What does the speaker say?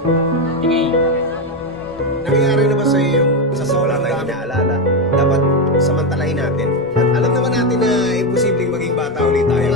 Tingin. Nangyayari na ba sa iyo yung sa sobrang tayo inaalala? Dapat samantalahin natin. At alam naman natin na imposibleng maging bata ulit tayo.